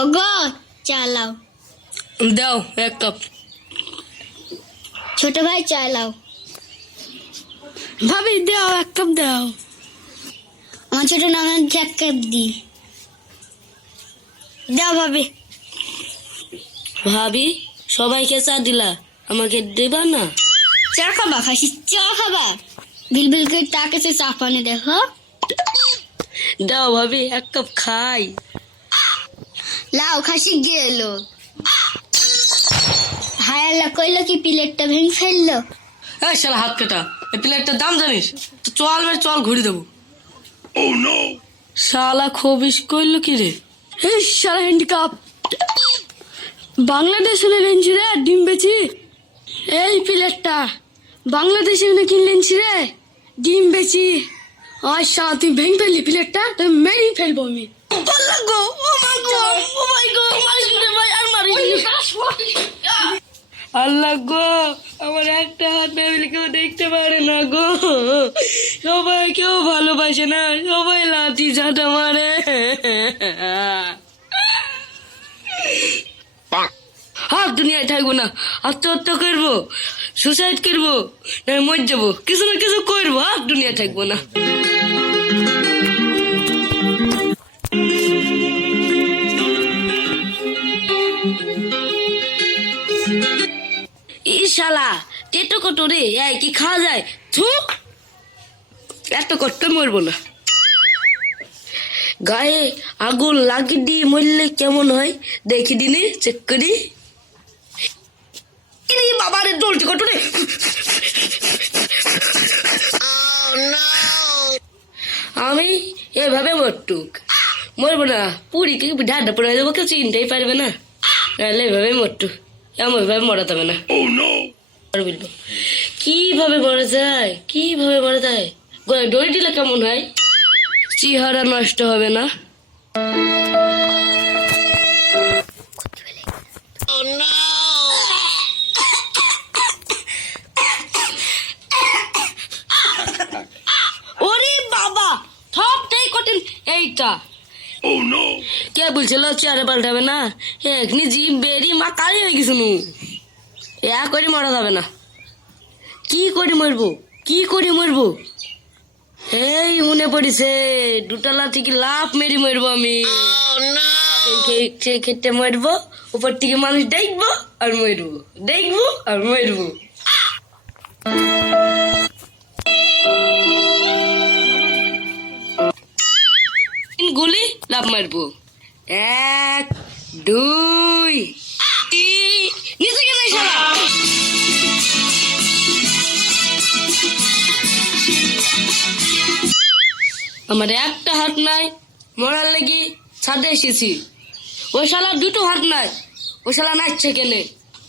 ওগো চালাও। দাও 1 কাপ। ছোট ভাই চালাও। ভাবি দাও 1 কাপ দাও। আমার ছোট নামের 1 কাপ দি দাও ভাবি। ভাবি সবাইকে চা দিলা, আমাকে দেবা না? চা খাবা? খাসি চা খাবা? বিলবিল করে তাকাছে চা পানি দেখো। দাও ভাবি 1 কাপ খাই। লাও খাসি গেল। হায় আল্লাহ, কইলো কি প্লেটটা ভেঙে ফেললো। এই শালা হাত কাটা, এই প্লেটটার দাম জানিস? তো চল ঘুরি দেবো। শালা খবিস কইলো কি রে? এই শালা হ্যান্ডিক্যাপ বাংলাদেশে লেনছি রে, ডিম বেচি। এই প্লেটটা বাংলাদেশে কিনলেনছি রে, ডিম বেচি। আর শালা তুই ভেঙে ফেললি প্লেটটা, তুই মেরেই ফেলবো আমি। আল্লাহ গো, আমার একটা হাত না দিলে কেউ দেখতে পারে না গো। সবাই কেউ ভালোবাসে না, সবাই লাঠি ঝাঁটা মারে। আর দুনিয়ায় থাকবো না, আত্মহত্যা করবো, সুসাইড করবো, মর যাবো, কিছু না কিছু করবো, আর দুনিয়ায় থাকবো না। শালা তেতো কত রে, কি খাওয়া যায়? এত কষ্ট মরবো না। গায়ে আগুন লাগিয়ে দিয়ে মরলে কেমন হয় দেখি দিনে, চেক করি। বাবারে দৌড়টি কত রে। আমি এভাবে মরবো না, পুরী কি ঢাড্ডা পড়ে যাবো, কেউ চিনতেই পারবে না। এভাবে মরটুক, এমন ভাবে মরাতে হবে না। বলবো কিভাবে মরা যায়, দড়ি দিলে কেমন হয়, চেহারা নষ্ট হবে না। ওরে বাবা, সবটাই কঠিন এইটা। কে বলছিল চেয়ারে পাল্টাবে না? এখনি জিম বেরি মা কালি হয়ে গেছিল। করে মরা যাবে না। কি করে মরবো? এই মনে পড়েছে, দুটালা থেকে লাফ মেরি মরবো আমি। খেতে মরবো, উপর থেকে মানুষ দেখবো আর মরবো। গুলি লাভ মারবো, 1 2 3 নিচে গেলে শালা। আমার একটা হাত নাই, মরার লাগি ছাদে এসেছি। ওই শালা 2টো হাত নাই, ওই শালা নাচছে কেনে?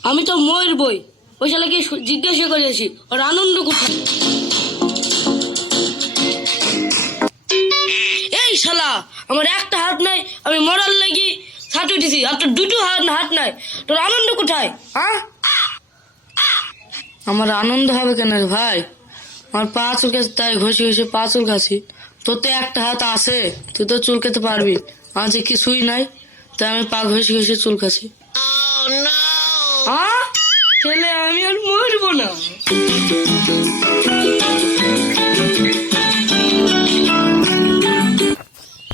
আমি তো মরবই। ওই শালাকে জিজ্ঞাসা করেছি ওর আনন্দ কোথায়। এই শালা, আমার একটা হাত নাই, আমি মরার লাগি ছাদ উঠেছি, আর তোর 2টো হাত নাই, তোর আনন্দ কোথায়? আমার আনন্দ হবে কেন রে ভাই? আমার পা চুলকাছে, তাই ঘষে পা চুলকাছি। তোর তো একটা হাত আছে, তুই তো চুলকাতে পারবি, আমার যে কিছুই নাই, তাই আমি পা ঘষে চুলকাছি। ছেলে আমি আর মরবো না।